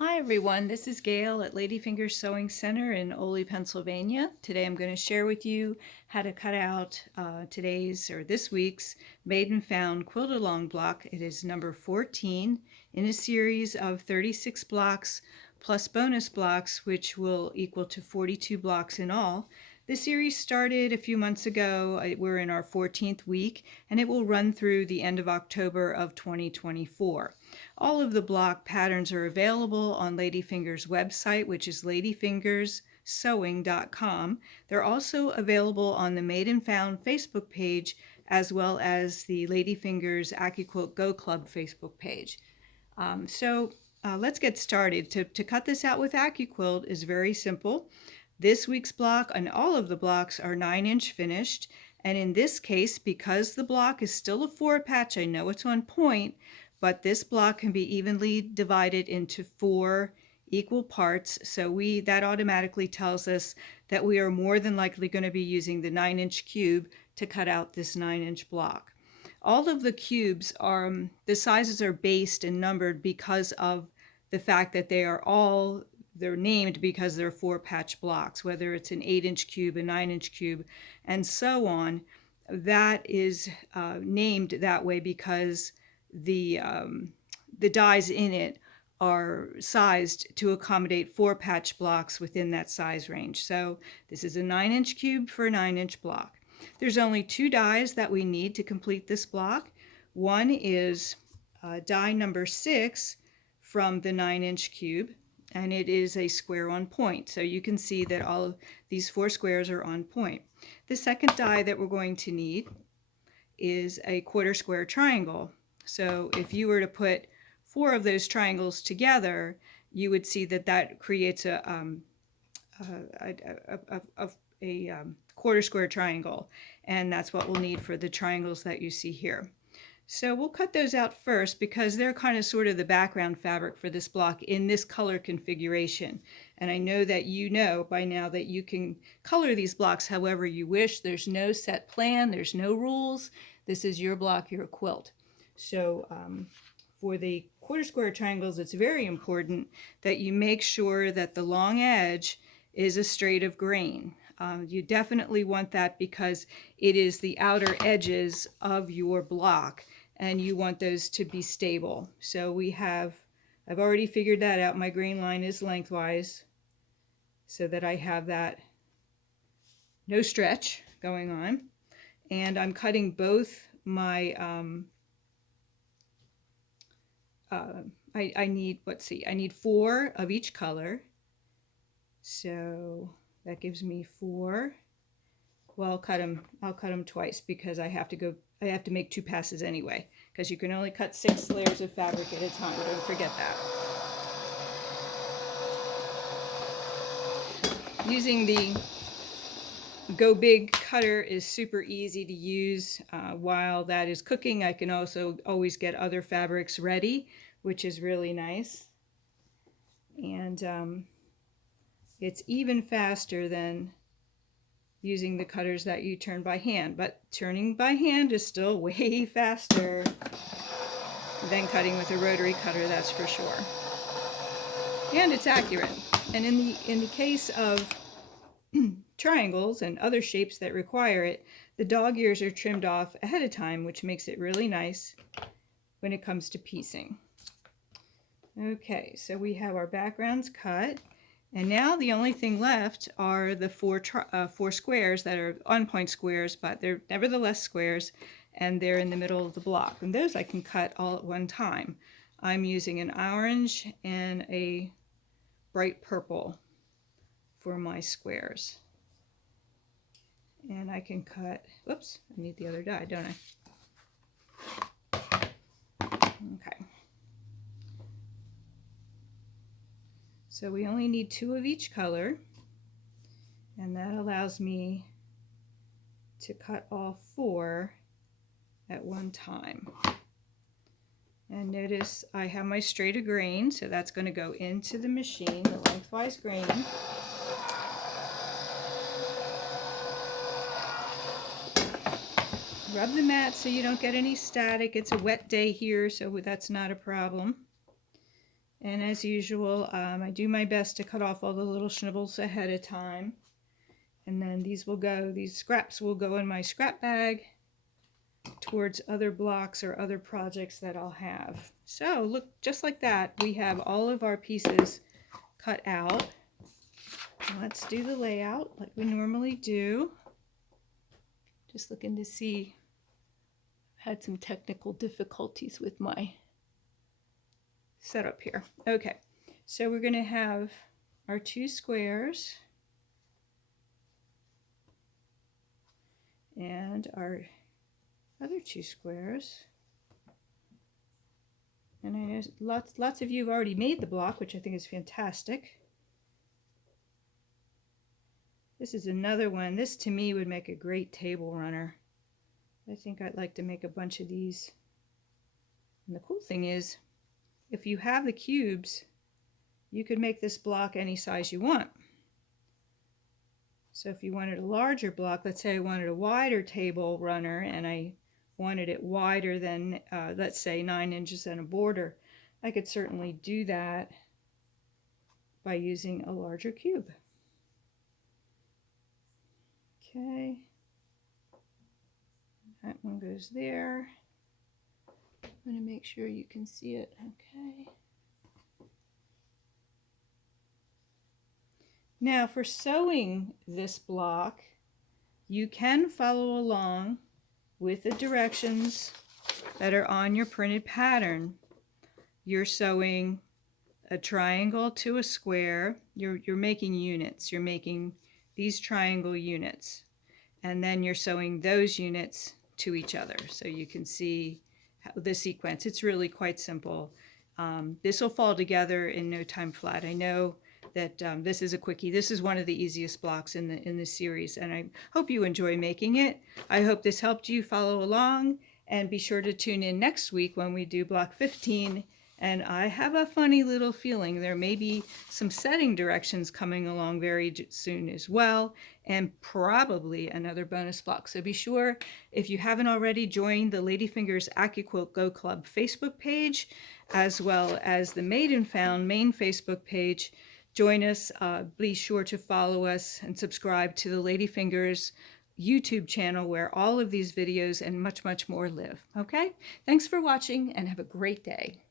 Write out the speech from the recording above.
Hi everyone, this is Gail at Ladyfingers Sewing Center in Ole, Pennsylvania. Today I'm going to share with you how to cut out today's or this week's Made and Found Quilt Along block. It is number 14 in a series of 36 blocks plus bonus blocks, which will equal to 42 blocks in all. The series started a few months ago. We're in our 14th week, and it will run through the end of October of 2024. All of the block patterns are available on Ladyfinger's website, which is ladyfingerssewing.com. They're also available on the Made and Found Facebook page, as well as the Ladyfingers Accuquilt Go Club Facebook page. Let's get started. To cut this out with Accuquilt is very simple. This week's block and all of the blocks are 9-inch finished. And in this case, because the block is still a 4-patch, I know it's on point, but this block can be evenly divided into 4 equal parts. So that automatically tells us that we are more than likely going to be using the 9-inch cube to cut out this 9-inch block. All of the cubes the sizes are based and numbered because of the fact that they're named because they're 4-patch blocks, whether it's an 8-inch cube, a 9-inch cube, and so on. That is named that way because the dies in it are sized to accommodate 4-patch blocks within that size range. So this is a 9-inch cube for a 9-inch block. There's only 2 dies that we need to complete this block. One is die number 6 from the 9-inch cube, and it is a square on point. So you can see that all of these 4 squares are on point. The second die that we're going to need is a quarter square triangle. So if you were to put 4 of those triangles together, you would see that that creates a quarter square triangle, and that's what we'll need for the triangles that you see here. So we'll cut those out first because they're kind of sort of the background fabric for this block in this color configuration. And I know that you know by now that you can color these blocks however you wish. There's no set plan, there's no rules. This is your block, your quilt. So for the quarter square triangles, it's very important that you make sure that the long edge is a straight of grain. You definitely want that because it is the outer edges of your block and you want those to be stable. So I've already figured that out. My grain line is lengthwise so that I have that no stretch going on. And I'm cutting both my, I need 4 of each color. So that gives me 4. Well, I'll cut them twice because I have to make 2 passes anyway, because you can only cut 6 layers of fabric at a time. Don't forget that. Using the Go Big cutter is super easy to use. While that is cooking, I can also always get other fabrics ready, which is really nice. And it's even faster than using the cutters that you turn by hand, but turning by hand is still way faster than cutting with a rotary cutter, that's for sure. And it's accurate. And in the case of triangles and other shapes that require it, the dog ears are trimmed off ahead of time, which makes it really nice when it comes to piecing. Okay, so we have our backgrounds cut. And now the only thing left are the 4 squares that are on-point squares, but they're nevertheless squares, and they're in the middle of the block. And those I can cut all at one time. I'm using an orange and a bright purple for my squares. And I can cut, whoops, I need the other die, don't I? Okay. So we only need 2 of each color, and that allows me to cut all 4 at one time. And notice I have my straight of grain, so that's going to go into the machine, the lengthwise grain. Rub the mat so you don't get any static. It's a wet day here, so that's not a problem. And as usual, I do my best to cut off all the little schnibbles ahead of time. And then these scraps will go in my scrap bag towards other blocks or other projects that I'll have. So look, just like that, we have all of our pieces cut out. Let's do the layout like we normally do. Just looking to see, had some technical difficulties with my setup here. Okay, so we're going to have our 2 squares and our other 2 squares. And I know lots of you have already made the block, which I think is fantastic. This is another one. This to me would make a great table runner. I think I'd like to make a bunch of these. And the cool thing is, if you have the cubes, you could make this block any size you want. So if you wanted a larger block, let's say I wanted a wider table runner and I wanted it wider than, let's say 9 inches and a border, I could certainly do that by using a larger cube. Okay, that one goes there. I'm going to make sure you can see it. Okay. Now for sewing this block, you can follow along with the directions that are on your printed pattern. You're sewing a triangle to a square. You're making units. You're making these triangle units. And then you're sewing those units to each other. So you can see the sequence. It's really quite simple. This will fall together in no time flat. I know that this is a quickie. This is one of the easiest blocks in the series, and I hope you enjoy making it. I hope this helped you follow along, and be sure to tune in next week when we do block 15. And I have a funny little feeling there may be some setting directions coming along very soon as well, and probably another bonus block. So be sure, if you haven't already, join the Ladyfingers Accuquilt Go Club Facebook page, as well as the Made and Found main Facebook page. Join us. Be sure to follow us and subscribe to the Ladyfingers YouTube channel, where all of these videos and much, much more live. Okay? Thanks for watching and have a great day.